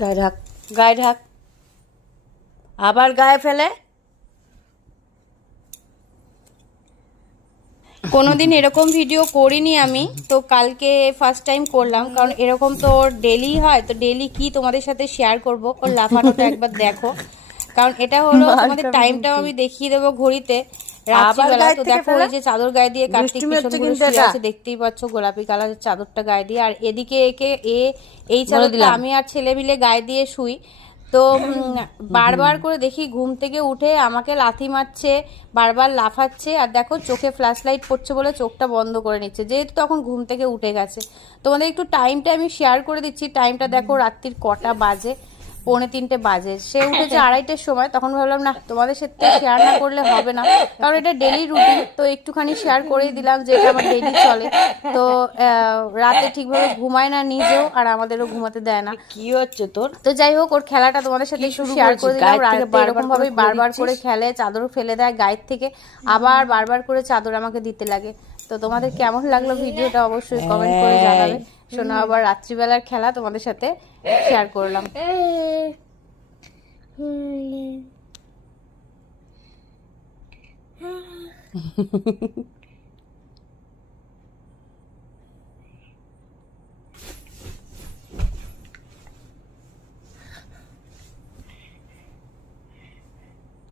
গায়ে ঢাক, গায়ে ঢাক, আবার গায়ে ফেলে। কোনোদিন এরকম ভিডিও করিনি আমি, তো কালকে ফার্স্ট টাইম করলাম, কারণ এরকম তো ওর ডেলি হয়, তো ডেলি কি তোমাদের সাথে শেয়ার করব। ওর লাফানোটা একবার দেখো, কারণ এটা হলো তোমাদের টাইমটাও আমি দেখিয়ে দেবো ঘড়িতে রাত্রিবেলা। তো দেখো ওই যে চাদর গায়ে দিয়ে কার্তিক পিছন ঘুরে শুয়ে আছে, দেখতেই পাচ্ছ, গোলাপি কালারের চাদরটা গায়ে দিয়ে। আর এদিকে একে এই চাদরটা আমি আর ছেলে মিলে গায়ে দিয়ে শুই। তো বারবার করে দেখি ঘুম থেকে উঠে আমাকে লাথি মারছে, বারবার লাফাচ্ছে, আর দেখো চোখে ফ্ল্যাশ লাইট পড়ছে বলে চোখটা বন্ধ করে নিচ্ছে, যেহেতু তখন ঘুম থেকে উঠে গেছে। তোমাদের একটু টাইমটা আমি শেয়ার করে দিচ্ছি। টাইমটা দেখো রাত্রির কটা বাজে, 2:45 বাজে। সে উঠেছে 2:30টার সময়। তখন ভাবলাম না, তোমাদের সাথে শেয়ার না করলে হবে না, কারণ এটা ডেলি রুটিন, তো একটুখানি শেয়ার করেই দিলাম যে এটা আমার ডেলি চলে। তো রাতে ঠিকভাবে ঘুমায় না নিজেও, আর আমাদেরও ঘুমাতে দেয় না। কি হচ্ছে তোর? তো যাই হোক, ওর খেলাটা তোমাদের সাথে একটু শেয়ার করে দিলাম। রাতে এরকম ভাবে বারবার করে খেলে, চাদর ফেলে দেয় গায়ের থেকে, আবার বারবার করে চাদর আমাকে দিতে লাগে। তো তোমাদের কেমন লাগলো ভিডিওটা অবশ্যই কমেন্ট করে জানাবে। শোনো, আবার রাত্রিবেলার খেলা তোমাদের সাথে শেয়ার করলাম।